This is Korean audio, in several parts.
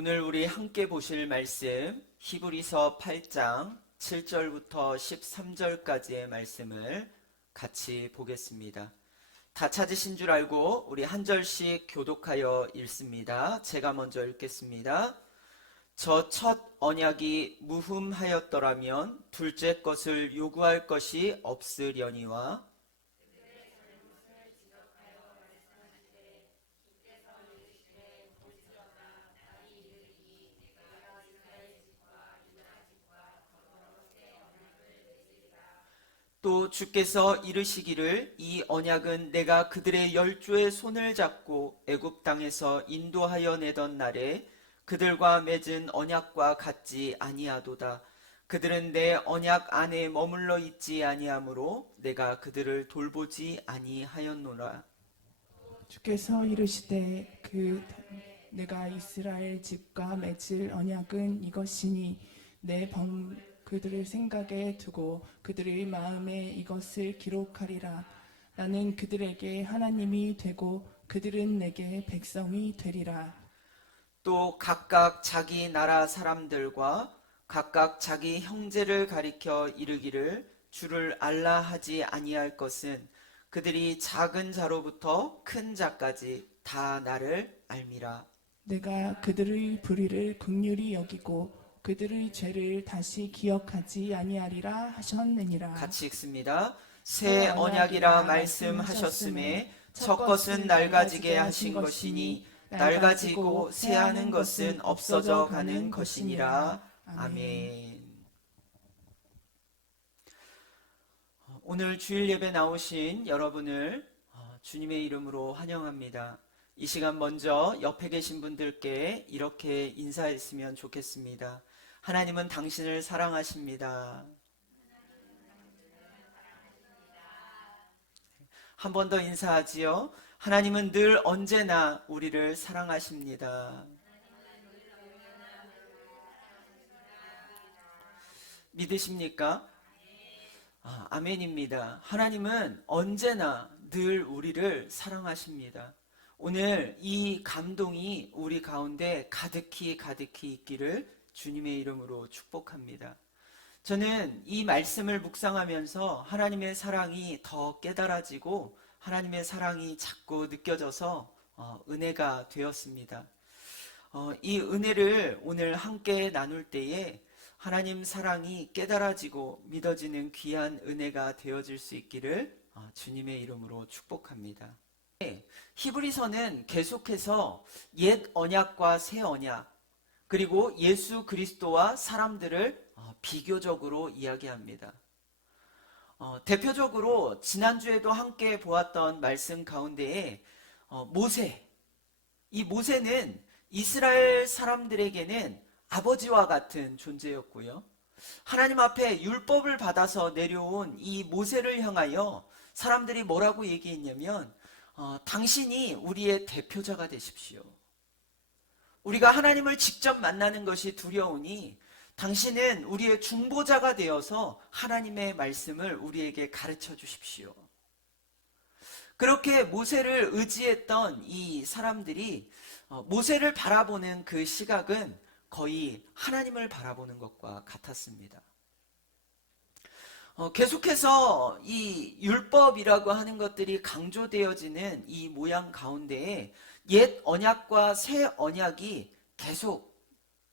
오늘 우리 함께 보실 말씀 히브리서 8장 7절부터 13절까지의 말씀을 같이 보겠습니다. 다 찾으신 줄 알고 우리 한 절씩 교독하여 읽습니다. 제가 먼저 읽겠습니다. 저 첫 언약이 무흠하였더라면 둘째 것을 요구할 것이 없으려니와 또 주께서 이르시기를 이 언약은 내가 그들의 열조의 손을 잡고 애굽 땅에서 인도하여 내던 날에 그들과 맺은 언약과 같지 아니하도다. 그들은 내 언약 안에 머물러 있지 아니하므로 내가 그들을 돌보지 아니하였노라. 주께서 이르시되 내가 이스라엘 집과 맺을 언약은 이것이니 그들을 생각에 두고 그들의 마음에 이것을 기록하리라. 나는 그들에게 하나님이 되고 그들은 내게 백성이 되리라. 또 각각 자기 나라 사람들과 각각 자기 형제를 가리켜 이르기를 주를 알라 하지 아니할 것은 그들이 작은 자로부터 큰 자까지 다 나를 알미라. 내가 그들의 불의를 긍휼히 여기고 그들의 죄를 다시 기억하지 아니하리라 하셨느니라. 같이 읽습니다. 새 언약이라 말씀하셨음에 첫 것은 낡아지게 하신 것이니 낡아지고 새하는 것은 없어져 가는 것이니라. 아멘. 오늘 주일 예배 나오신 여러분을 주님의 이름으로 환영합니다. 이 시간 먼저 옆에 계신 분들께 이렇게 인사했으면 좋겠습니다. 하나님은 당신을 사랑하십니다. 한 번 더 인사하지요. 하나님은 늘 언제나 우리를 사랑하십니다. 믿으십니까? 아멘입니다. 하나님은 언제나 늘 우리를 사랑하십니다. 오늘 이 감동이 우리 가운데 가득히 있기를 주님의 이름으로 축복합니다. 저는 이 말씀을 묵상하면서 하나님의 사랑이 더 깨달아지고 하나님의 사랑이 자꾸 느껴져서 은혜가 되었습니다. 이 은혜를 오늘 함께 나눌 때에 하나님 사랑이 깨달아지고 믿어지는 귀한 은혜가 되어질 수 있기를 주님의 이름으로 축복합니다. 히브리서는 계속해서 옛 언약과 새 언약 그리고 예수 그리스도와 사람들을 비교적으로 이야기합니다. 대표적으로 지난주에도 함께 보았던 말씀 가운데에 이 모세는 이스라엘 사람들에게는 아버지와 같은 존재였고요. 하나님 앞에 율법을 받아서 내려온 이 모세를 향하여 사람들이 뭐라고 얘기했냐면 당신이 우리의 대표자가 되십시오. 우리가 하나님을 직접 만나는 것이 두려우니 당신은 우리의 중보자가 되어서 하나님의 말씀을 우리에게 가르쳐 주십시오. 그렇게 모세를 의지했던 이 사람들이 모세를 바라보는 그 시각은 거의 하나님을 바라보는 것과 같았습니다. 계속해서 이 율법이라고 하는 것들이 강조되어지는 이 모양 가운데에 옛 언약과 새 언약이 계속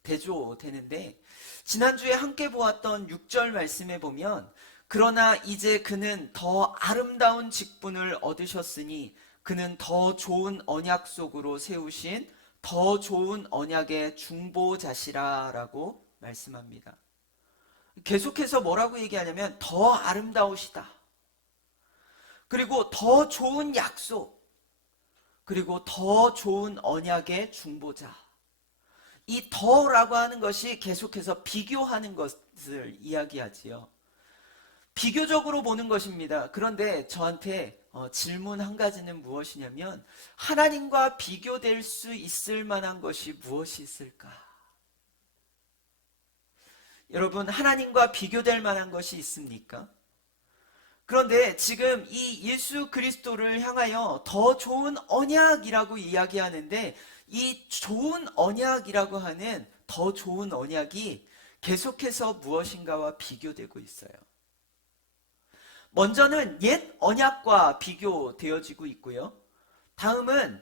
대조되는데 지난주에 함께 보았던 6절 말씀에 보면 그러나 이제 그는 더 아름다운 직분을 얻으셨으니 그는 더 좋은 언약 속으로 세우신 더 좋은 언약의 중보자시라 라고 말씀합니다. 계속해서 뭐라고 얘기하냐면 더 아름다우시다. 그리고 더 좋은 약속. 그리고 더 좋은 언약의 중보자. 이 더라고 하는 것이 계속해서 비교하는 것을 이야기하지요. 비교적으로 보는 것입니다. 그런데 저한테 질문 한 가지는 무엇이냐면 하나님과 비교될 수 있을 만한 것이 무엇이 있을까? 여러분, 하나님과 비교될 만한 것이 있습니까? 그런데 지금 이 예수 그리스도를 향하여 더 좋은 언약이라고 이야기하는데 이 좋은 언약이라고 하는 더 좋은 언약이 계속해서 무엇인가와 비교되고 있어요. 먼저는 옛 언약과 비교되어지고 있고요. 다음은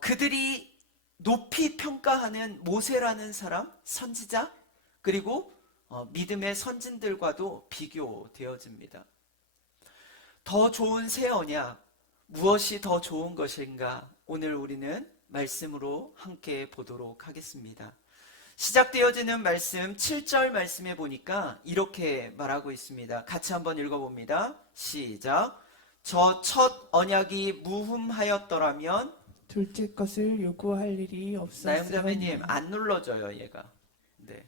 그들이 높이 평가하는 모세라는 사람, 선지자, 그리고 믿음의 선진들과도 비교되어집니다. 더 좋은 새 언약, 무엇이 더 좋은 것인가? 오늘 우리는 말씀으로 함께 보도록 하겠습니다. 시작되어지는 말씀 7절 말씀에 보니까 이렇게 말하고 있습니다. 같이 한번 읽어봅니다. 시작. 저 첫 언약이 무흠하였더라면 둘째 것을 요구할 일이 나영자매님 없었으리니 안 눌러져요 얘가. 네.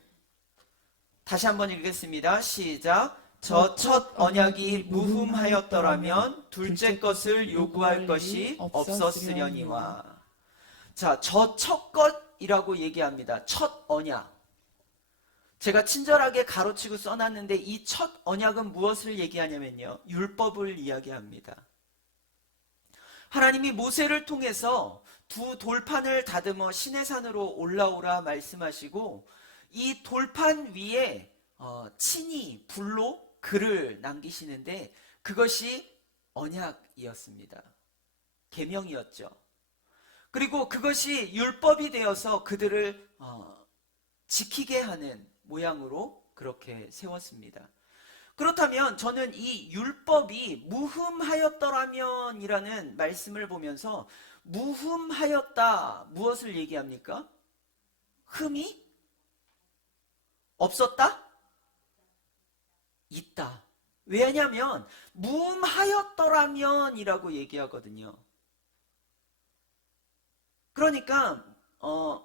다시 한번 읽겠습니다. 시작. 저 첫 언약이 무흠하였더라면 둘째 것을 요구할 것이 없었으려니와. 자, 저 첫 것이라고 얘기합니다. 첫 언약. 제가 친절하게 가로치고 써놨는데 이 첫 언약은 무엇을 얘기하냐면요. 율법을 이야기합니다. 하나님이 모세를 통해서 두 돌판을 다듬어 시내산으로 올라오라 말씀하시고 이 돌판 위에 친히 불로 글을 남기시는데 그것이 언약이었습니다. 계명이었죠. 그리고 그것이 율법이 되어서 그들을 지키게 하는 모양으로 그렇게 세웠습니다. 그렇다면 저는 이 율법이 무흠하였더라면 이라는 말씀을 보면서 무흠하였다 무엇을 얘기합니까? 흠이 없었다? 있다. 왜냐하면 무흠하였더라면 이라고 얘기하거든요. 그러니까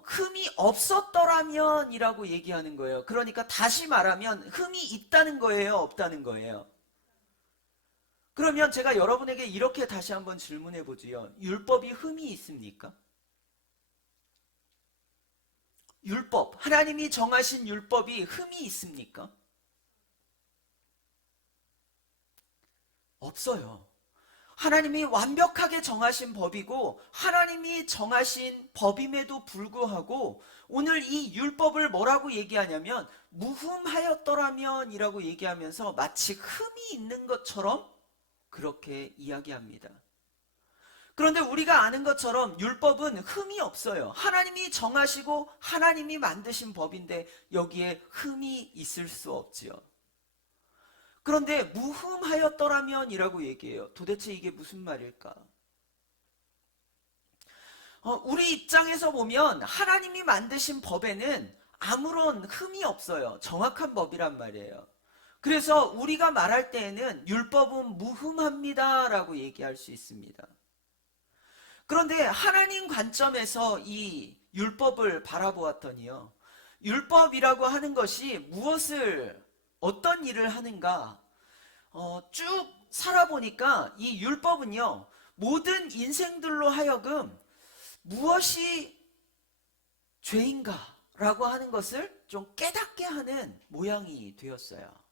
흠이 없었더라면 이라고 얘기하는 거예요. 그러니까 다시 말하면 흠이 있다는 거예요? 없다는 거예요? 그러면 제가 여러분에게 이렇게 다시 한번 질문해 보지요. 율법이 흠이 있습니까? 율법, 하나님이 정하신 율법이 흠이 있습니까? 없어요. 하나님이 완벽하게 정하신 법이고 하나님이 정하신 법임에도 불구하고 오늘 이 율법을 뭐라고 얘기하냐면 무흠하였더라면 이라고 얘기하면서 마치 흠이 있는 것처럼 그렇게 이야기합니다. 그런데 우리가 아는 것처럼 율법은 흠이 없어요. 하나님이 정하시고 하나님이 만드신 법인데 여기에 흠이 있을 수 없지요. 그런데 무흠하였더라면 이라고 얘기해요. 도대체 이게 무슨 말일까? 우리 입장에서 보면 하나님이 만드신 법에는 아무런 흠이 없어요. 정확한 법이란 말이에요. 그래서 우리가 말할 때에는 율법은 무흠합니다 라고 얘기할 수 있습니다. 그런데 하나님 관점에서 이 율법을 바라보았더니요. 율법이라고 하는 것이 어떤 일을 하는가? 쭉 살아보니까 이 율법은요. 모든 인생들로 하여금 무엇이 죄인가? 라고 하는 것을 좀 깨닫게 하는 모양이 되었어요.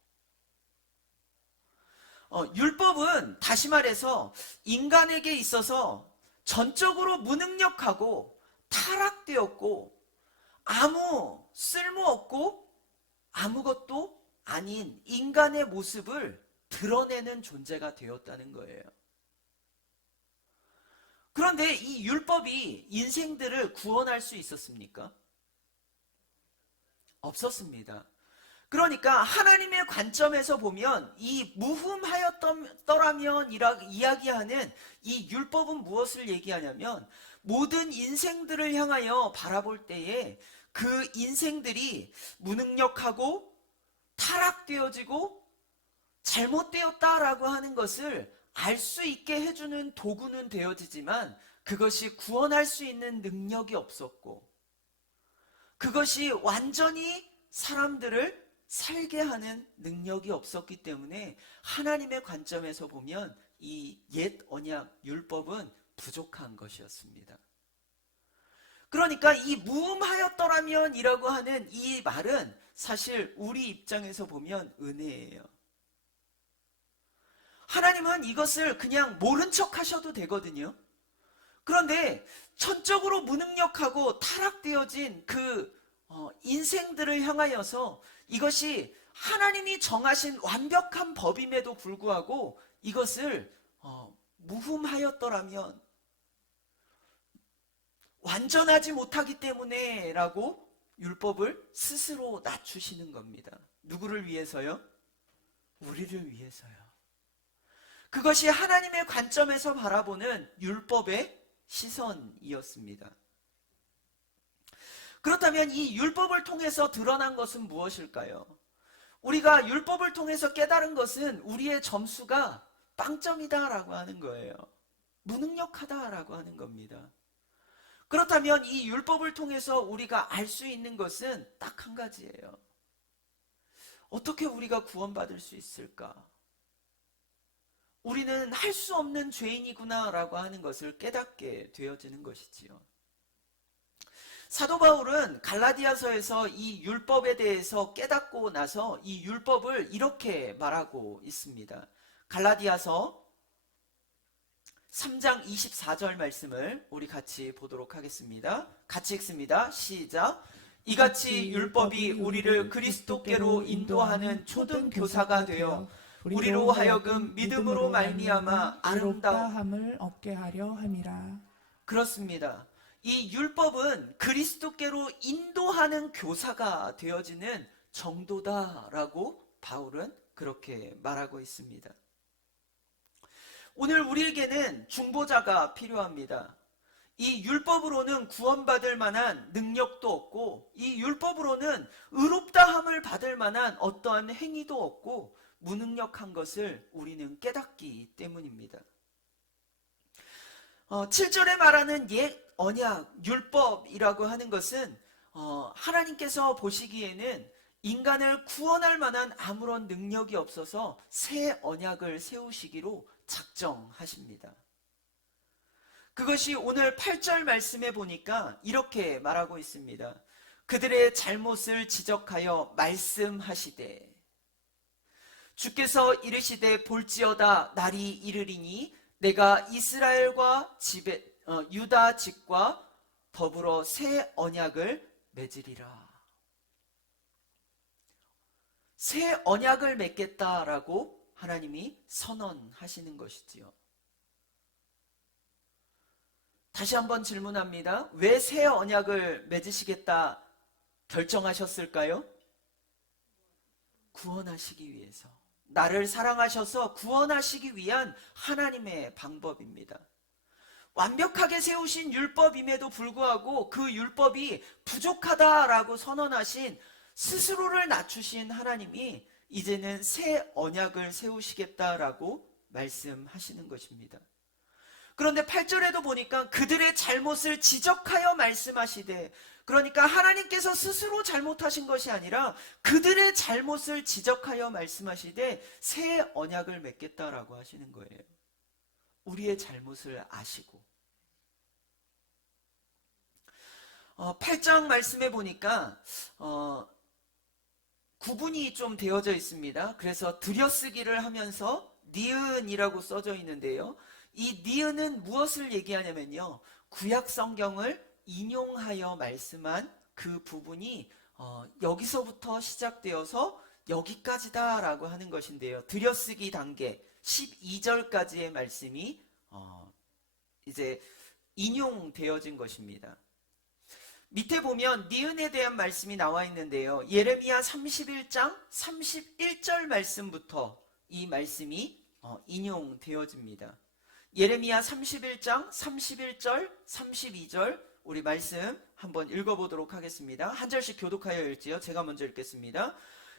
율법은 다시 말해서 인간에게 있어서 전적으로 무능력하고 타락되었고 아무 쓸모없고 아무것도 아닌 인간의 모습을 드러내는 존재가 되었다는 거예요. 그런데 이 율법이 인생들을 구원할 수 있었습니까? 없었습니다. 그러니까 하나님의 관점에서 보면 이 무흠하였더라면 이야기하는 이 율법은 무엇을 얘기하냐면 모든 인생들을 향하여 바라볼 때에 그 인생들이 무능력하고 타락되어지고 잘못되었다라고 하는 것을 알 수 있게 해주는 도구는 되어지지만 그것이 구원할 수 있는 능력이 없었고 그것이 완전히 사람들을 살게 하는 능력이 없었기 때문에 하나님의 관점에서 보면 이 옛 언약 율법은 부족한 것이었습니다. 그러니까 이 무음하였더라면 이라고 하는 이 말은 사실 우리 입장에서 보면 은혜예요. 하나님은 이것을 그냥 모른 척 하셔도 되거든요. 그런데 전적으로 무능력하고 타락되어진 그 인생들을 향하여서 이것이 하나님이 정하신 완벽한 법임에도 불구하고 이것을 무흠하였더라면, 완전하지 못하기 때문에 라고 율법을 스스로 낮추시는 겁니다. 누구를 위해서요? 우리를 위해서요. 그것이 하나님의 관점에서 바라보는 율법의 시선이었습니다. 그렇다면 이 율법을 통해서 드러난 것은 무엇일까요? 우리가 율법을 통해서 깨달은 것은 우리의 점수가 빵점이다라고 하는 거예요. 무능력하다라고 하는 겁니다. 그렇다면 이 율법을 통해서 우리가 알 수 있는 것은 딱 한 가지예요. 어떻게 우리가 구원받을 수 있을까? 우리는 할 수 없는 죄인이구나라고 하는 것을 깨닫게 되어지는 것이지요. 사도 바울은 갈라디아서에서 이 율법에 대해서 깨닫고 나서 이 율법을 이렇게 말하고 있습니다. 갈라디아서 3장 24절 말씀을 우리 같이 보도록 하겠습니다. 같이 읽습니다. 시작. 이같이 율법이 우리를 그리스도께로 인도하는 초등 교사가 되어 우리로 하여금 믿음으로 말미암아 아름다움을 얻게 하려 함이라. 그렇습니다. 이 율법은 그리스도께로 인도하는 교사가 되어지는 정도다라고 바울은 그렇게 말하고 있습니다. 오늘 우리에게는 중보자가 필요합니다. 이 율법으로는 구원받을 만한 능력도 없고, 이 율법으로는 의롭다함을 받을 만한 어떠한 행위도 없고 무능력한 것을 우리는 깨닫기 때문입니다. 7절에 말하는 옛 언약, 율법이라고 하는 것은 하나님께서 보시기에는 인간을 구원할 만한 아무런 능력이 없어서 새 언약을 세우시기로 작정하십니다. 그것이 오늘 8절 말씀에 보니까 이렇게 말하고 있습니다. 그들의 잘못을 지적하여 말씀하시되 주께서 이르시되 볼지어다 날이 이르리니 내가 이스라엘과 유다 집과 더불어 새 언약을 맺으리라. 새 언약을 맺겠다라고 하나님이 선언하시는 것이지요. 다시 한번 질문합니다. 왜 새 언약을 맺으시겠다 결정하셨을까요? 구원하시기 위해서. 나를 사랑하셔서 구원하시기 위한 하나님의 방법입니다. 완벽하게 세우신 율법임에도 불구하고 그 율법이 부족하다라고 선언하신, 스스로를 낮추신 하나님이 이제는 새 언약을 세우시겠다라고 말씀하시는 것입니다. 그런데 8절에도 보니까 그들의 잘못을 지적하여 말씀하시되, 그러니까 하나님께서 스스로 잘못하신 것이 아니라 그들의 잘못을 지적하여 말씀하시되 새 언약을 맺겠다라고 하시는 거예요. 우리의 잘못을 아시고. 8장 말씀에 보니까 구분이 좀 되어져 있습니다. 그래서 들여쓰기를 하면서 니은이라고 써져 있는데요. 이 니은은 무엇을 얘기하냐면요, 구약 성경을 인용하여 말씀한 그 부분이 여기서부터 시작되어서 여기까지다라고 하는 것인데요. 들여쓰기 단계 12절까지의 말씀이 이제 인용되어진 것입니다. 밑에 보면 니은에 대한 말씀이 나와 있는데요. 예레미야 31장 31절 말씀부터 이 말씀이 인용되어집니다. 예레미야 31장 31절 32절 우리 말씀 한번 읽어보도록 하겠습니다. 한 절씩 교독하여 읽지요. 제가 먼저 읽겠습니다.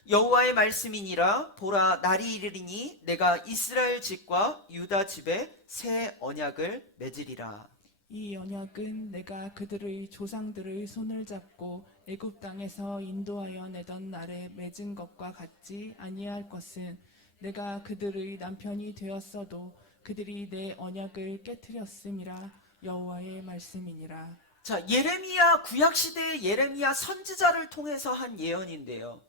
여호와의 말씀이니라. 보라, 날이 이르리니 내가 이스라엘 집과 유다 집에 새 언약을 맺으리라. 이 언약은 내가 그들의 조상들의 손을 잡고 애굽 땅에서 인도하여 내던 날에 맺은 것과 같지 아니할 것은 내가 그들의 남편이 되었어도 그들이 내 언약을 깨트렸음이라. 여호와의 말씀이니라. 자, 예레미야, 구약시대의 예레미야 선지자를 통해서 한 예언인데요.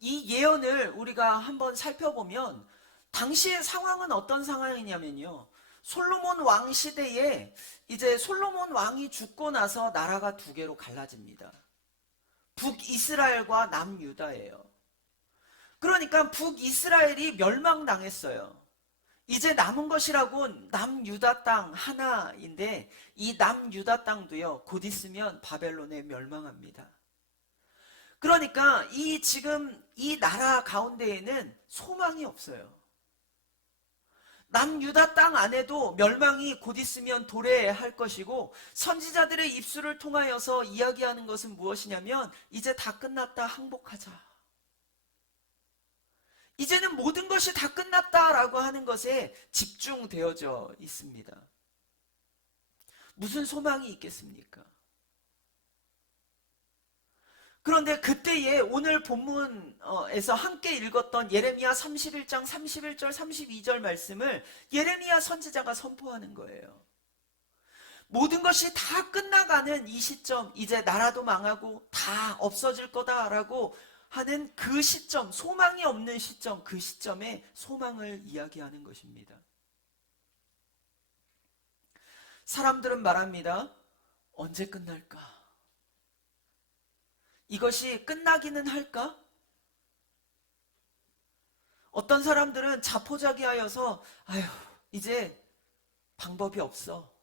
이 예언을 우리가 한번 살펴보면 당시의 상황은 어떤 상황이냐면요, 솔로몬 왕 시대에 이제 솔로몬 왕이 죽고 나서 나라가 두 개로 갈라집니다. 북이스라엘과 남유다예요. 그러니까 북이스라엘이 멸망당했어요. 이제 남은 것이라곤 남유다 땅 하나인데 이 남유다 땅도요, 곧 있으면 바벨론에 멸망합니다. 그러니까 지금 이 나라 가운데에는 소망이 없어요. 남유다 땅 안에도 멸망이 곧 있으면 도래할 것이고, 선지자들의 입술을 통하여서 이야기하는 것은 무엇이냐면 이제 다 끝났다, 항복하자. 이제는 모든 것이 다 끝났다라고 하는 것에 집중되어져 있습니다. 무슨 소망이 있겠습니까? 그런데 그때에 오늘 본문에서 함께 읽었던 예레미야 31장 31절 32절 말씀을 예레미야 선지자가 선포하는 거예요. 모든 것이 다 끝나가는 이 시점, 이제 나라도 망하고 다 없어질 거다라고 하는 그 시점, 소망이 없는 시점, 그 시점에 소망을 이야기하는 것입니다. 사람들은 말합니다. 언제 끝날까? 이것이 끝나기는 할까? 어떤 사람들은 자포자기하여서 아휴, 이제 방법이 없어.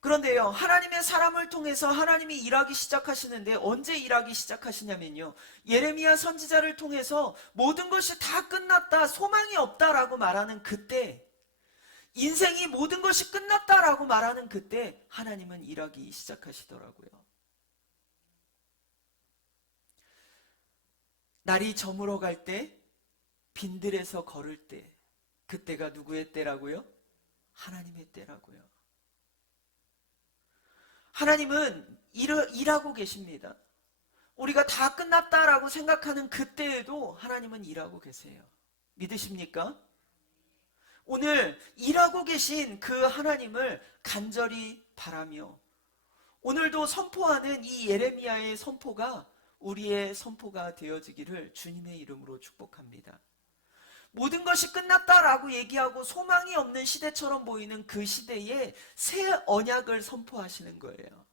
그런데요, 하나님의 사람을 통해서 하나님이 일하기 시작하시는데 언제 일하기 시작하시냐면요, 예레미야 선지자를 통해서 모든 것이 다 끝났다, 소망이 없다라고 말하는 그때, 인생이 모든 것이 끝났다라고 말하는 그때 하나님은 일하기 시작하시더라고요. 날이 저물어 갈 때, 빈들에서 걸을 때, 그때가 누구의 때라고요? 하나님의 때라고요. 하나님은 일하고 계십니다. 우리가 다 끝났다라고 생각하는 그때에도 하나님은 일하고 계세요. 믿으십니까? 오늘 일하고 계신 그 하나님을 간절히 바라며 오늘도 선포하는 이 예레미야의 선포가 우리의 선포가 되어지기를 주님의 이름으로 축복합니다. 모든 것이 끝났다라고 얘기하고 소망이 없는 시대처럼 보이는 그 시대에 새 언약을 선포하시는 거예요.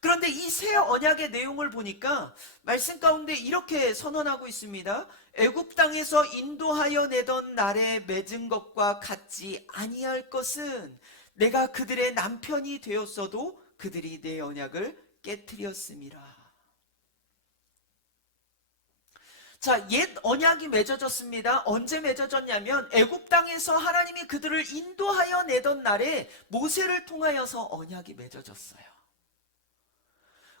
그런데 이 새 언약의 내용을 보니까 말씀 가운데 이렇게 선언하고 있습니다. 애굽 땅에서 인도하여 내던 날에 맺은 것과 같지 아니할 것은 내가 그들의 남편이 되었어도 그들이 내 언약을 깨트렸음이라. 자, 옛 언약이 맺어졌습니다. 언제 맺어졌냐면 애굽 땅에서 하나님이 그들을 인도하여 내던 날에 모세를 통하여서 언약이 맺어졌어요.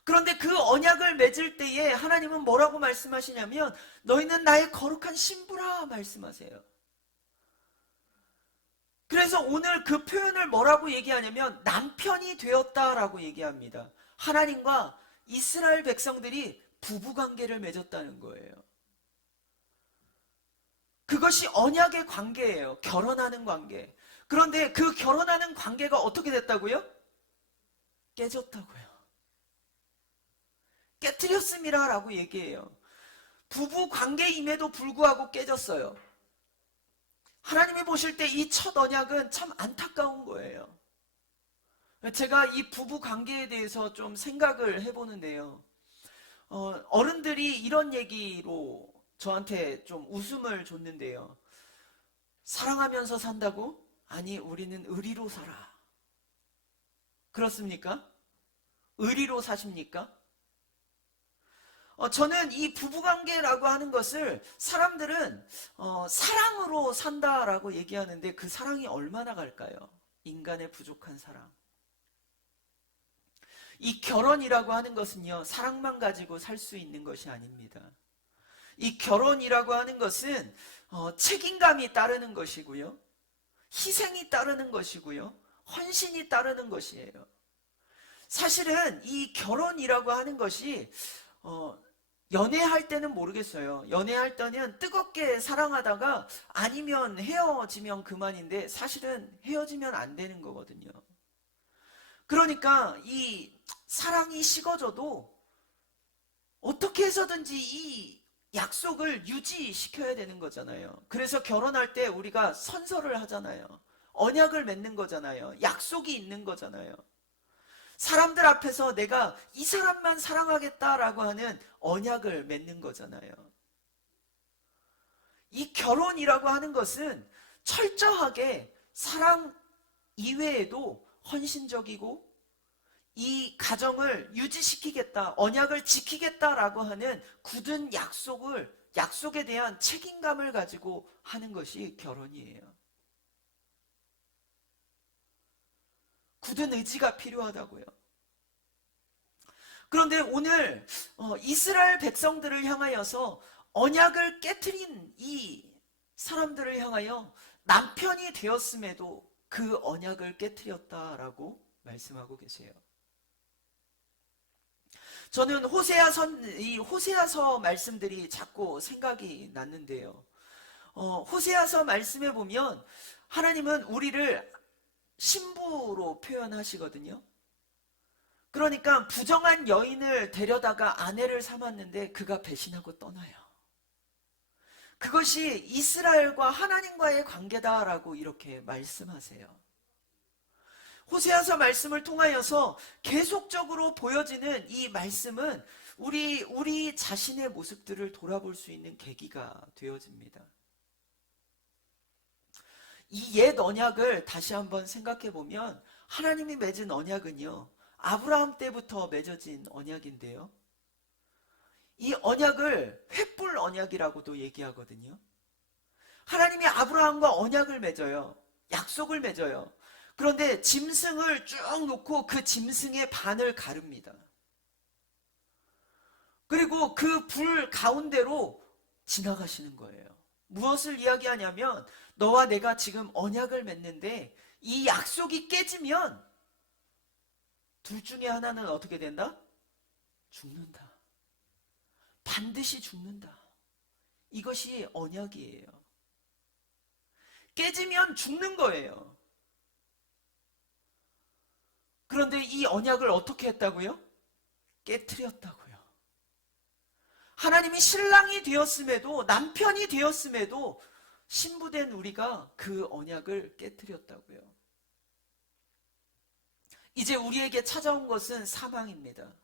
그런데 그 언약을 맺을 때에 하나님은 뭐라고 말씀하시냐면 너희는 나의 거룩한 신부라 말씀하세요. 그래서 오늘 그 표현을 뭐라고 얘기하냐면 남편이 되었다라고 얘기합니다. 하나님과 이스라엘 백성들이 부부관계를 맺었다는 거예요. 그것이 언약의 관계예요. 결혼하는 관계. 그런데 그 결혼하는 관계가 어떻게 됐다고요? 깨졌다고요. 깨트렸음이라 라고 얘기해요. 부부 관계임에도 불구하고 깨졌어요. 하나님이 보실 때 이 첫 언약은 참 안타까운 거예요. 제가 이 부부 관계에 대해서 좀 생각을 해보는데요. 어른들이 이런 얘기로 저한테 좀 웃음을 줬는데요. 사랑하면서 산다고? 아니, 우리는 의리로 살아. 그렇습니까? 의리로 사십니까? 저는 이 부부관계라고 하는 것을 사람들은 사랑으로 산다라고 얘기하는데 그 사랑이 얼마나 갈까요? 인간의 부족한 사랑. 이 결혼이라고 하는 것은요, 사랑만 가지고 살 수 있는 것이 아닙니다. 이 결혼이라고 하는 것은 책임감이 따르는 것이고요, 희생이 따르는 것이고요, 헌신이 따르는 것이에요. 사실은 이 결혼이라고 하는 것이 연애할 때는 모르겠어요. 연애할 때는 뜨겁게 사랑하다가 아니면 헤어지면 그만인데 사실은 헤어지면 안 되는 거거든요. 그러니까 이 사랑이 식어져도 어떻게 해서든지 이 약속을 유지시켜야 되는 거잖아요. 그래서 결혼할 때 우리가 선서를 하잖아요. 언약을 맺는 거잖아요. 약속이 있는 거잖아요. 사람들 앞에서 내가 이 사람만 사랑하겠다라고 하는 언약을 맺는 거잖아요. 이 결혼이라고 하는 것은 철저하게 사랑 이외에도 헌신적이고 이 가정을 유지시키겠다, 언약을 지키겠다라고 하는 굳은 약속에 대한 책임감을 가지고 하는 것이 결혼이에요. 굳은 의지가 필요하다고요. 그런데 오늘 이스라엘 백성들을 향하여서 언약을 깨트린 이 사람들을 향하여 남편이 되었음에도 그 언약을 깨트렸다라고 말씀하고 계세요. 저는 이 호세아서 말씀들이 자꾸 생각이 났는데요. 호세아서 말씀에 보면 하나님은 우리를 신부로 표현하시거든요. 그러니까 부정한 여인을 데려다가 아내를 삼았는데 그가 배신하고 떠나요. 그것이 이스라엘과 하나님과의 관계다라고 이렇게 말씀하세요. 호세아서 말씀을 통하여서 계속적으로 보여지는 이 말씀은 우리 자신의 모습들을 돌아볼 수 있는 계기가 되어집니다. 이 옛 언약을 다시 한번 생각해 보면 하나님이 맺은 언약은요, 아브라함 때부터 맺어진 언약인데요. 이 언약을 횃불 언약이라고도 얘기하거든요. 하나님이 아브라함과 언약을 맺어요. 약속을 맺어요. 그런데 짐승을 쭉 놓고 그 짐승의 반을 가릅니다. 그리고 그 불 가운데로 지나가시는 거예요. 무엇을 이야기하냐면 너와 내가 지금 언약을 맺는데 이 약속이 깨지면 둘 중에 하나는 어떻게 된다? 죽는다. 반드시 죽는다. 이것이 언약이에요. 깨지면 죽는 거예요. 그런데 이 언약을 어떻게 했다고요? 깨트렸다고요. 하나님이 신랑이 되었음에도 남편이 되었음에도 신부된 우리가 그 언약을 깨트렸다고요. 이제 우리에게 찾아온 것은 사망입니다.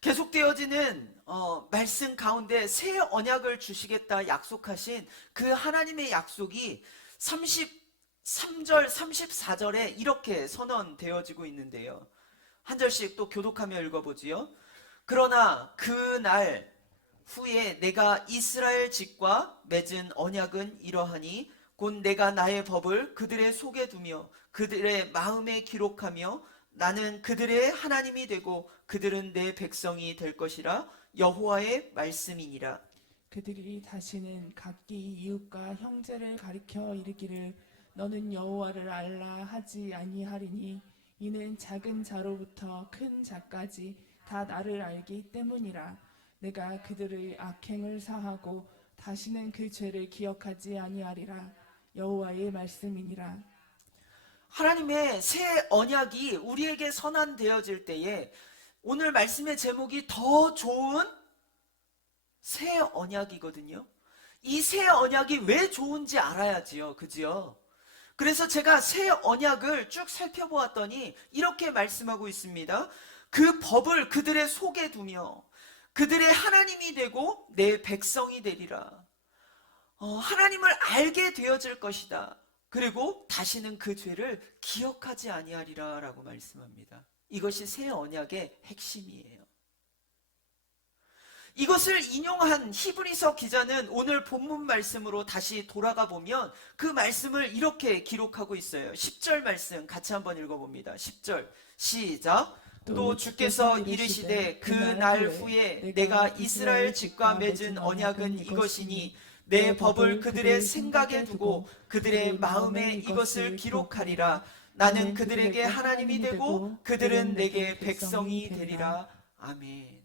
계속되어지는 말씀 가운데 새 언약을 주시겠다 약속하신 그 하나님의 약속이 33절, 34절에 이렇게 선언되어지고 있는데요. 한 절씩 또 교독하며 읽어보지요. 그러나 그 날 후에 내가 이스라엘 집과 맺은 언약은 이러하니 곧 내가 나의 법을 그들의 속에 두며 그들의 마음에 기록하며 나는 그들의 하나님이 되고 그들은 내 백성이 될 것이라 여호와의 말씀이니라. 그들이 다시는 각기 이웃과 형제를 가리켜 이르기를 너는 여호와를 알라 하지 아니하리니 이는 작은 자로부터 큰 자까지 다 나를 알기 때문이라. 내가 그들의 악행을 사하고 다시는 그 죄를 기억하지 아니하리라. 여호와의 말씀이니라. 하나님의 새 언약이 우리에게 선언되어질 때에 오늘 말씀의 제목이 더 좋은 새 언약이거든요. 이 새 언약이 왜 좋은지 알아야지요. 그지요? 그래서 제가 새 언약을 쭉 살펴보았더니 이렇게 말씀하고 있습니다. 그 법을 그들의 속에 두며 그들의 하나님이 되고 내 백성이 되리라. 하나님을 알게 되어질 것이다. 그리고 다시는 그 죄를 기억하지 아니하리라 라고 말씀합니다. 이것이 새 언약의 핵심이에요. 이것을 인용한 히브리서 기자는 오늘 본문 말씀으로 다시 돌아가 보면 그 말씀을 이렇게 기록하고 있어요. 10절 말씀 같이 한번 읽어봅니다. 10절 시작. 또 주께서 이르시되 그 날 후에 내가 이스라엘 집과 맺은 언약은 이것이니 내 법을 그들의 생각에 두고 그들의 마음에 이것을 기록하리라. 나는 그들에게 하나님이 되고 그들은 내게 백성이 되리라. 아멘.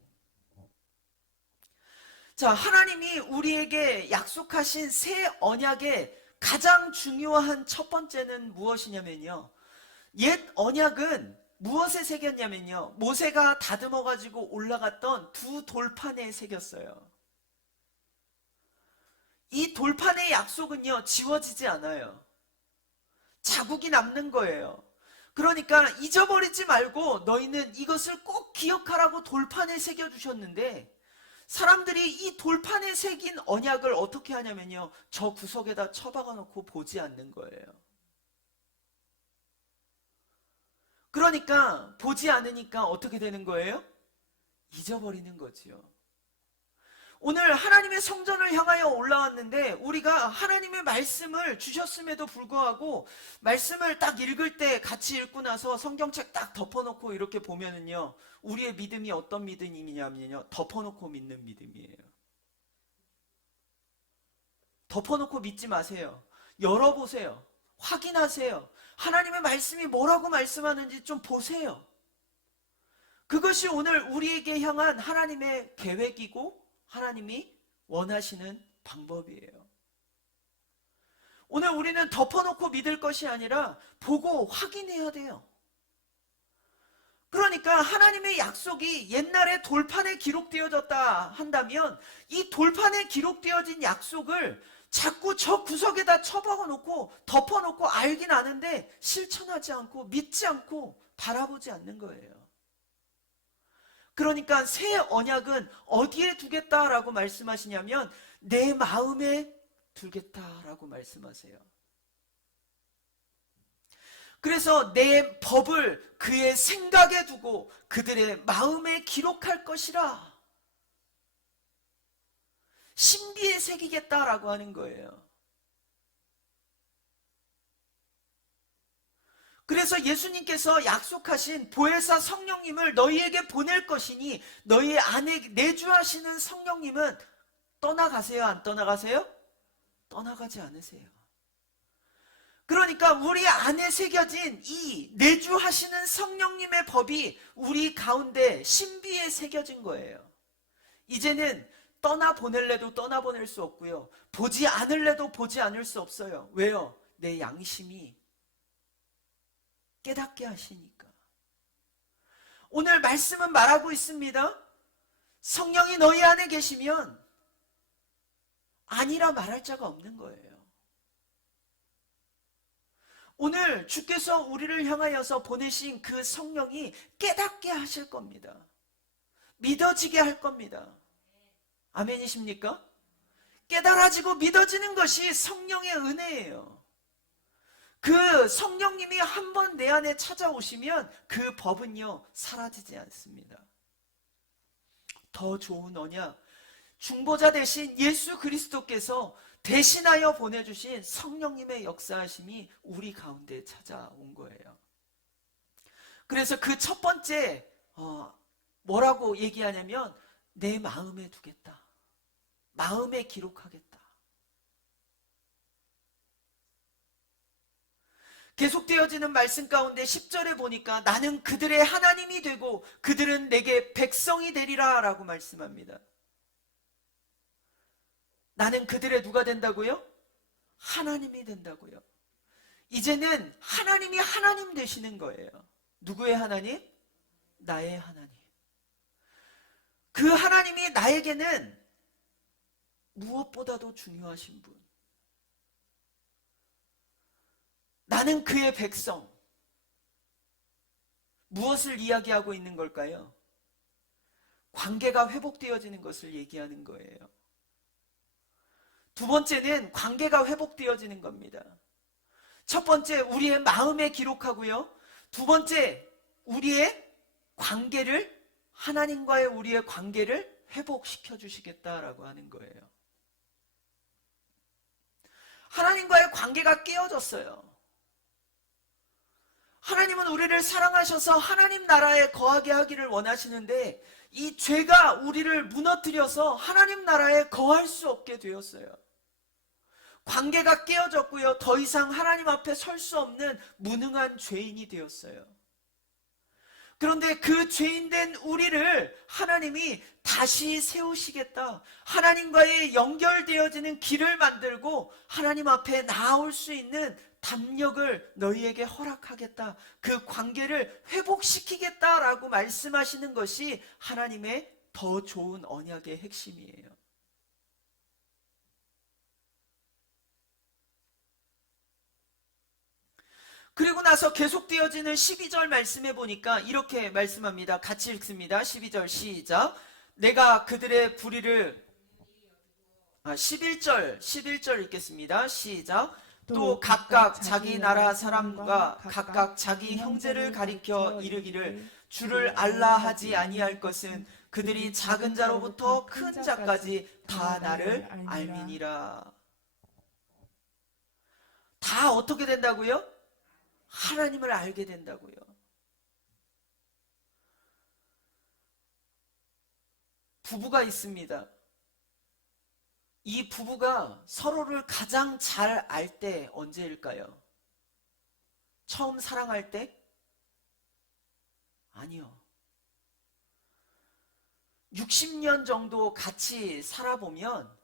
자, 하나님이 우리에게 약속하신 새 언약의 가장 중요한 첫 번째는 무엇이냐면요. 옛 언약은 무엇에 새겼냐면요. 모세가 다듬어 가지고 올라갔던 두 돌판에 새겼어요. 이 돌판의 약속은요, 지워지지 않아요. 자국이 남는 거예요. 그러니까 잊어버리지 말고 너희는 이것을 꼭 기억하라고 돌판에 새겨주셨는데, 사람들이 이 돌판에 새긴 언약을 어떻게 하냐면요, 저 구석에다 처박아 놓고 보지 않는 거예요. 그러니까 보지 않으니까 어떻게 되는 거예요? 잊어버리는 거지요. 오늘 하나님의 성전을 향하여 올라왔는데 우리가 하나님의 말씀을 주셨음에도 불구하고 말씀을 딱 읽을 때 같이 읽고 나서 성경책 딱 덮어놓고 이렇게 보면은요, 우리의 믿음이 어떤 믿음이냐면요, 덮어놓고 믿는 믿음이에요. 덮어놓고 믿지 마세요. 열어보세요. 확인하세요. 하나님의 말씀이 뭐라고 말씀하는지 좀 보세요. 그것이 오늘 우리에게 향한 하나님의 계획이고 하나님이 원하시는 방법이에요. 오늘 우리는 덮어놓고 믿을 것이 아니라 보고 확인해야 돼요. 그러니까 하나님의 약속이 옛날에 돌판에 기록되어졌다 한다면 이 돌판에 기록되어진 약속을 자꾸 저 구석에다 처박아 놓고 덮어놓고 알긴 아는데 실천하지 않고 믿지 않고 바라보지 않는 거예요. 그러니까 새 언약은 어디에 두겠다라고 말씀하시냐면 내 마음에 두겠다라고 말씀하세요. 그래서 내 법을 그의 생각에 두고 그들의 마음에 기록할 것이라. 신비에 새기겠다라고 하는 거예요. 그래서 예수님께서 약속하신 보혜사 성령님을 너희에게 보낼 것이니 너희 안에 내주하시는 성령님은 떠나가세요? 안 떠나가세요? 떠나가지 않으세요. 그러니까 우리 안에 새겨진 이 내주하시는 성령님의 법이 우리 가운데 신비에 새겨진 거예요. 이제는 떠나보낼래도 떠나보낼 수 없고요, 보지 않을래도 보지 않을 수 없어요. 왜요? 내 양심이 깨닫게 하시니까. 오늘 말씀은 말하고 있습니다. 성령이 너희 안에 계시면 아니라 말할 자가 없는 거예요. 오늘 주께서 우리를 향하여서 보내신 그 성령이 깨닫게 하실 겁니다. 믿어지게 할 겁니다. 아멘이십니까? 깨달아지고 믿어지는 것이 성령의 은혜예요. 그 성령님이 한 번 내 안에 찾아오시면 그 법은요, 사라지지 않습니다. 더 좋은 언약, 중보자 대신 예수 그리스도께서 대신하여 보내주신 성령님의 역사하심이 우리 가운데 찾아온 거예요. 그래서 그 첫 번째 뭐라고 얘기하냐면 내 마음에 두겠다, 마음에 기록하겠다. 계속되어지는 말씀 가운데 10절에 보니까 나는 그들의 하나님이 되고 그들은 내게 백성이 되리라 라고 말씀합니다. 나는 그들의 누가 된다고요? 하나님이 된다고요. 이제는 하나님이 하나님 되시는 거예요. 누구의 하나님? 나의 하나님. 그 하나님이 나에게는 무엇보다도 중요하신 분. 나는 그의 백성. 무엇을 이야기하고 있는 걸까요? 관계가 회복되어지는 것을 얘기하는 거예요. 두 번째는 관계가 회복되어지는 겁니다. 첫 번째, 우리의 마음에 기록하고요. 두 번째, 우리의 관계를, 하나님과의 우리의 관계를 회복시켜 주시겠다라고 하는 거예요. 하나님과의 관계가 깨어졌어요. 하나님은 우리를 사랑하셔서 하나님 나라에 거하게 하기를 원하시는데 이 죄가 우리를 무너뜨려서 하나님 나라에 거할 수 없게 되었어요. 관계가 깨어졌고요, 더 이상 하나님 앞에 설 수 없는 무능한 죄인이 되었어요. 그런데 그 죄인된 우리를 하나님이 다시 세우시겠다, 하나님과의 연결되어지는 길을 만들고 하나님 앞에 나아올 수 있는 담력을 너희에게 허락하겠다, 그 관계를 회복시키겠다라고 말씀하시는 것이 하나님의 더 좋은 언약의 핵심이에요. 그리고 나서 계속되어지는 12절 말씀에 보니까 이렇게 말씀합니다. 같이 읽습니다. 12절 시작. 내가 그들의 불의를 11절 읽겠습니다. 시작. 또 각각 자기 나라 사람과 각각 자기 형제를 가리켜 이르기를 주를 알라 하지 아니할 것은 그들이 작은 자로부터 큰 자까지 다 나를 알미니라. 다 어떻게 된다고요? 하나님을 알게 된다고요. 부부가 있습니다. 이 부부가 서로를 가장 잘 알 때 언제일까요? 처음 사랑할 때? 아니요. 60년 정도 같이 살아보면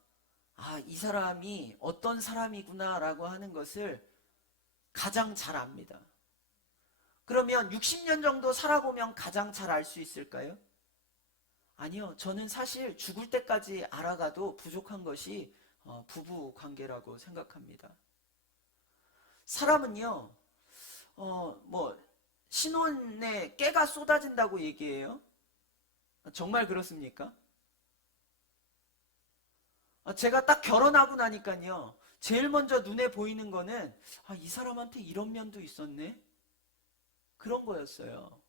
이 사람이 어떤 사람이구나 라고 하는 것을 가장 잘 압니다. 그러면 60년 정도 살아보면 가장 잘 알 수 있을까요? 아니요. 저는 사실 죽을 때까지 알아가도 부족한 것이 부부 관계라고 생각합니다. 사람은요, 신혼에 깨가 쏟아진다고 얘기해요. 정말 그렇습니까? 제가 딱 결혼하고 나니까요, 제일 먼저 눈에 보이는 거는 이 사람한테 이런 면도 있었네? 그런 거였어요.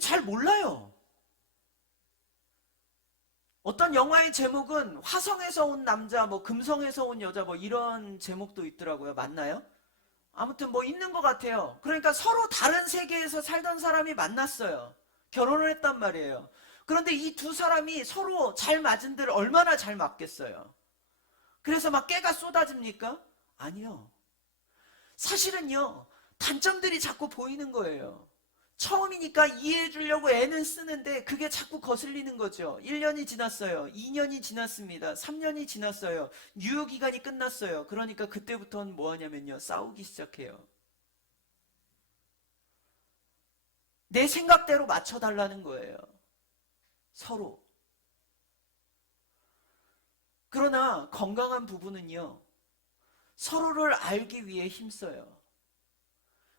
잘 몰라요. 어떤 영화의 제목은 화성에서 온 남자, 금성에서 온 여자, 이런 제목도 있더라고요. 맞나요? 아무튼 있는 것 같아요. 그러니까 서로 다른 세계에서 살던 사람이 만났어요. 결혼을 했단 말이에요. 그런데 이 두 사람이 서로 잘 맞은들 얼마나 잘 맞겠어요. 그래서 막 깨가 쏟아집니까? 아니요. 사실은요, 단점들이 자꾸 보이는 거예요. 처음이니까 이해해 주려고 애는 쓰는데 그게 자꾸 거슬리는 거죠. 1년이 지났어요. 2년이 지났습니다. 3년이 지났어요. 유효기간이 끝났어요. 그러니까 그때부터는 뭐 하냐면요, 싸우기 시작해요. 내 생각대로 맞춰달라는 거예요. 서로. 그러나 건강한 부부는요, 서로를 알기 위해 힘써요.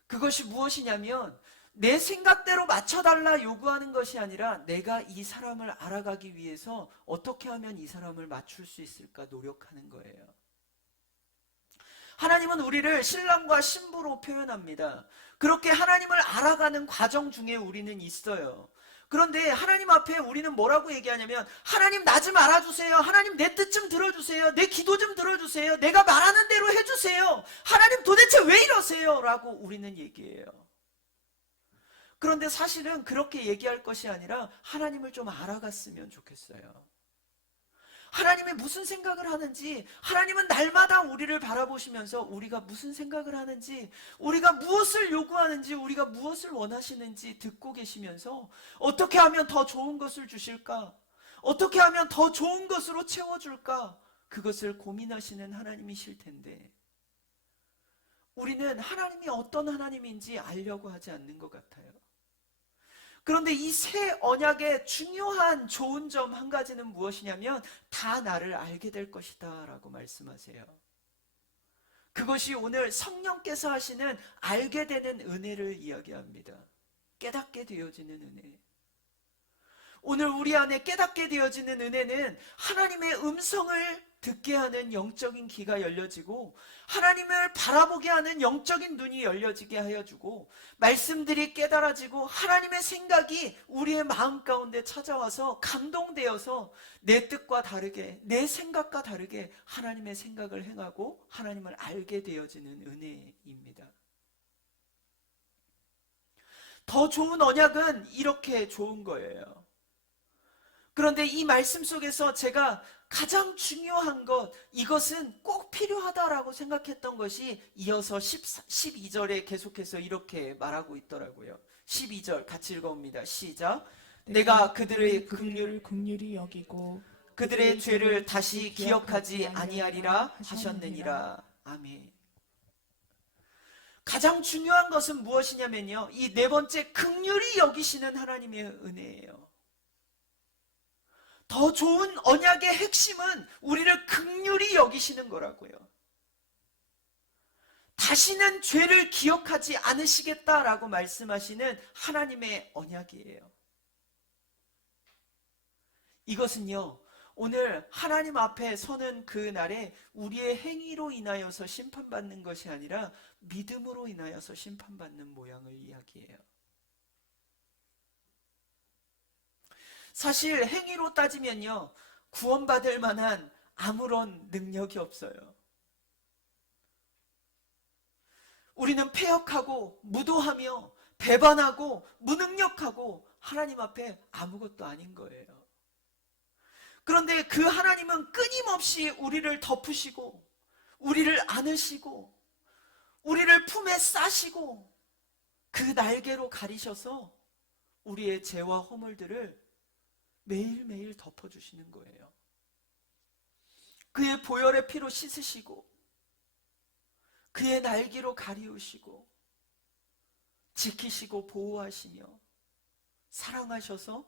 그것이 무엇이냐면 내 생각대로 맞춰달라 요구하는 것이 아니라 내가 이 사람을 알아가기 위해서 어떻게 하면 이 사람을 맞출 수 있을까 노력하는 거예요. 하나님은 우리를 신랑과 신부로 표현합니다. 그렇게 하나님을 알아가는 과정 중에 우리는 있어요. 그런데 하나님 앞에 우리는 뭐라고 얘기하냐면 하나님 나 좀 알아주세요. 하나님 내 뜻 좀 들어주세요. 내 기도 좀 들어주세요. 내가 말하는 대로 해주세요. 하나님 도대체 왜 이러세요? 라고 우리는 얘기해요. 그런데 사실은 그렇게 얘기할 것이 아니라 하나님을 좀 알아갔으면 좋겠어요. 하나님이 무슨 생각을 하는지, 하나님은 날마다 우리를 바라보시면서 우리가 무슨 생각을 하는지, 우리가 무엇을 요구하는지, 우리가 무엇을 원하시는지 듣고 계시면서 어떻게 하면 더 좋은 것을 주실까? 어떻게 하면 더 좋은 것으로 채워줄까? 그것을 고민하시는 하나님이실 텐데 우리는 하나님이 어떤 하나님인지 알려고 하지 않는 것 같아요. 그런데 이 새 언약의 중요한 좋은 점 한 가지는 무엇이냐면 다 나를 알게 될 것이다 라고 말씀하세요. 그것이 오늘 성령께서 하시는 알게 되는 은혜를 이야기합니다. 깨닫게 되어지는 은혜. 오늘 우리 안에 깨닫게 되어지는 은혜는 하나님의 음성을 듣게 하는 영적인 귀가 열려지고 하나님을 바라보게 하는 영적인 눈이 열려지게 하여 주고 말씀들이 깨달아지고 하나님의 생각이 우리의 마음 가운데 찾아와서 감동되어서 내 뜻과 다르게 내 생각과 다르게 하나님의 생각을 행하고 하나님을 알게 되어지는 은혜입니다. 더 좋은 언약은 이렇게 좋은 거예요. 그런데 이 말씀 속에서 제가 가장 중요한 것, 이것은 꼭 필요하다라고 생각했던 것이 이어서 12절에 계속해서 이렇게 말하고 있더라고요. 12절 같이 읽어봅니다. 시작. 내가 그들의 긍휼히 여기고 그들의 죄를 다시 기억하지 아니하리라 하셨느니라. 아멘. 가장 중요한 것은 무엇이냐면요, 이 네 번째 긍휼히 여기시는 하나님의 은혜예요. 더 좋은 언약의 핵심은 우리를 긍휼히 여기시는 거라고요. 다시는 죄를 기억하지 않으시겠다라고 말씀하시는 하나님의 언약이에요. 이것은요, 오늘 하나님 앞에 서는 그 날에 우리의 행위로 인하여서 심판받는 것이 아니라 믿음으로 인하여서 심판받는 모양을 이야기해요. 사실 행위로 따지면요, 구원받을 만한 아무런 능력이 없어요. 우리는 패역하고 무도하며 배반하고 무능력하고 하나님 앞에 아무것도 아닌 거예요. 그런데 그 하나님은 끊임없이 우리를 덮으시고 우리를 안으시고 우리를 품에 싸시고 그 날개로 가리셔서 우리의 죄와 허물들을 매일매일 덮어주시는 거예요. 그의 보혈의 피로 씻으시고 그의 날개로 가리우시고 지키시고 보호하시며 사랑하셔서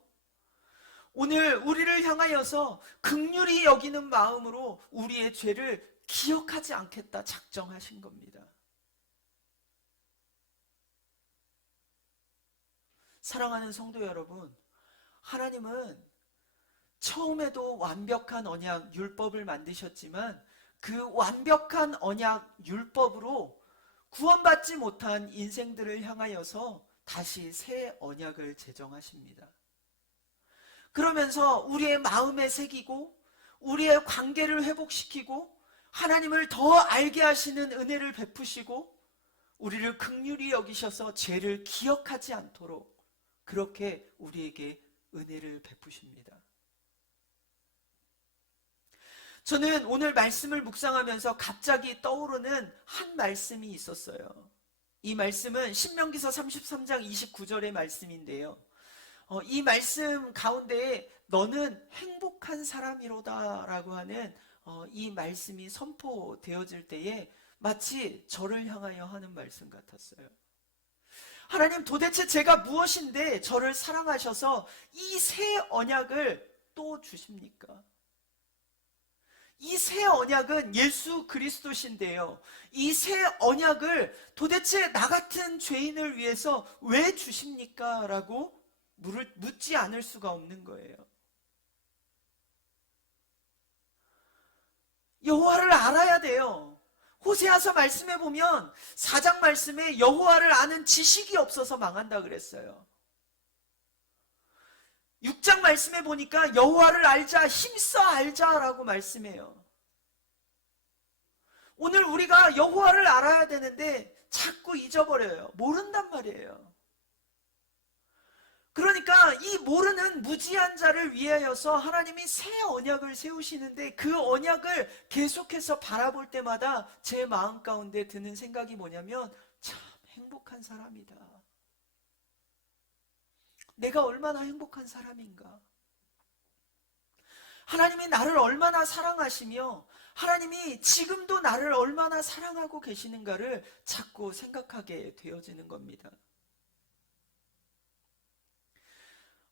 오늘 우리를 향하여서 긍휼히 여기는 마음으로 우리의 죄를 기억하지 않겠다 작정하신 겁니다. 사랑하는 성도 여러분, 하나님은 처음에도 완벽한 언약 율법을 만드셨지만 그 완벽한 언약 율법으로 구원받지 못한 인생들을 향하여서 다시 새 언약을 제정하십니다. 그러면서 우리의 마음에 새기고 우리의 관계를 회복시키고 하나님을 더 알게 하시는 은혜를 베푸시고 우리를 긍휼히 여기셔서 죄를 기억하지 않도록 그렇게 우리에게 은혜를 베푸십니다. 저는 오늘 말씀을 묵상하면서 갑자기 떠오르는 한 말씀이 있었어요. 이 말씀은 신명기서 33장 29절의 말씀인데요. 이 말씀 가운데에 너는 행복한 사람이로다 라고 하는 이 말씀이 선포되어질 때에 마치 저를 향하여 하는 말씀 같았어요. 하나님, 도대체 제가 무엇인데 저를 사랑하셔서 이 새 언약을 또 주십니까? 이 새 언약은 예수 그리스도신데요. 이 새 언약을 도대체 나 같은 죄인을 위해서 왜 주십니까? 라고 묻지 않을 수가 없는 거예요. 여호와를 알아야 돼요. 호세아서 말씀해 보면 4장 말씀에 여호와를 아는 지식이 없어서 망한다 그랬어요. 6장 말씀해 보니까 여호와를 알자, 힘써 알자라고 말씀해요. 오늘 우리가 여호와를 알아야 되는데 자꾸 잊어버려요. 모른단 말이에요. 그러니까 이 모르는 무지한 자를 위하여서 하나님이 새 언약을 세우시는데 그 언약을 계속해서 바라볼 때마다 제 마음 가운데 드는 생각이 뭐냐면 참 행복한 사람이다. 내가 얼마나 행복한 사람인가. 하나님이 나를 얼마나 사랑하시며 하나님이 지금도 나를 얼마나 사랑하고 계시는가를 자꾸 생각하게 되어지는 겁니다.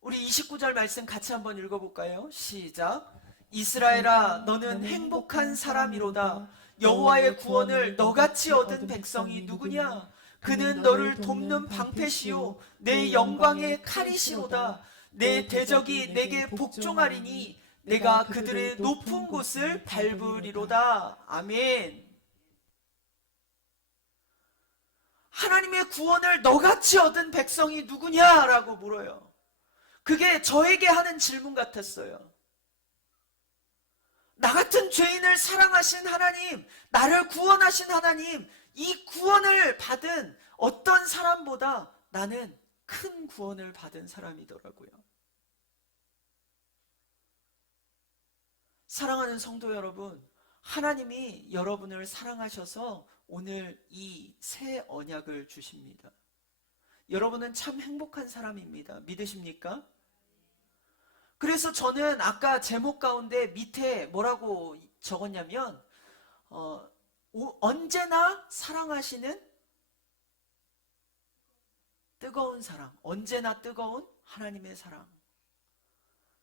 우리 29절 말씀 같이 한번 읽어볼까요? 시작. 이스라엘아, 너는 행복한 사람이로다. 여호와의 구원을 너같이 얻은 백성이 누구냐? 그는 너를 돕는 방패시요 내 영광의 칼이시로다. 내 대적이 내게 복종하리니 내가 그들의 높은 곳을 밟으리로다. 아멘. 하나님의 구원을 너같이 얻은 백성이 누구냐라고 물어요. 그게 저에게 하는 질문 같았어요. 나 같은 죄인을 사랑하신 하나님, 나를 구원하신 하나님, 이 구원을 받은 어떤 사람보다 나는 큰 구원을 받은 사람이더라고요. 사랑하는 성도 여러분, 하나님이 여러분을 사랑하셔서 오늘 이 새 언약을 주십니다. 여러분은 참 행복한 사람입니다. 믿으십니까? 그래서 저는 아까 제목 가운데 밑에 뭐라고 적었냐면 언제나 사랑하시는 뜨거운 사랑, 언제나 뜨거운 하나님의 사랑.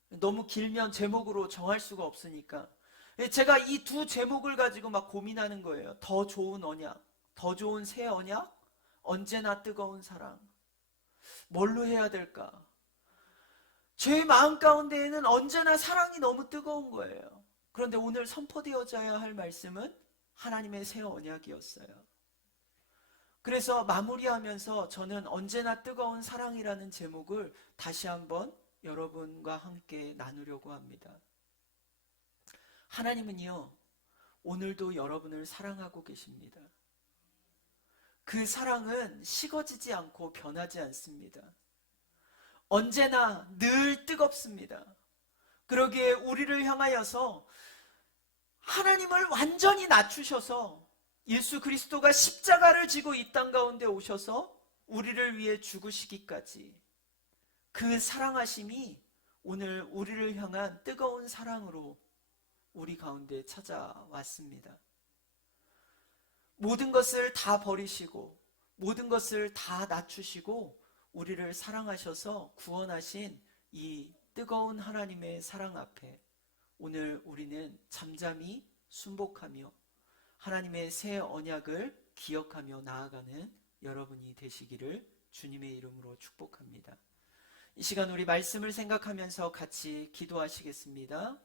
너무 길면 제목으로 정할 수가 없으니까 제가 이 두 제목을 가지고 막 고민하는 거예요. 더 좋은 언약, 더 좋은 새 언약, 언제나 뜨거운 사랑. 뭘로 해야 될까? 제 마음 가운데에는 언제나 사랑이 너무 뜨거운 거예요. 그런데 오늘 선포되어져야 할 말씀은 하나님의 새 언약이었어요. 그래서 마무리하면서 저는 언제나 뜨거운 사랑이라는 제목을 다시 한번 여러분과 함께 나누려고 합니다. 하나님은요, 오늘도 여러분을 사랑하고 계십니다. 그 사랑은 식어지지 않고 변하지 않습니다. 언제나 늘 뜨겁습니다. 그러기에 우리를 향하여서 하나님을 완전히 낮추셔서 예수 그리스도가 십자가를 지고 이 땅 가운데 오셔서 우리를 위해 죽으시기까지 그 사랑하심이 오늘 우리를 향한 뜨거운 사랑으로 우리 가운데 찾아왔습니다. 모든 것을 다 버리시고 모든 것을 다 낮추시고 우리를 사랑하셔서 구원하신 이 뜨거운 하나님의 사랑 앞에 오늘 우리는 잠잠히 순복하며 하나님의 새 언약을 기억하며 나아가는 여러분이 되시기를 주님의 이름으로 축복합니다. 이 시간 우리 말씀을 생각하면서 같이 기도하시겠습니다.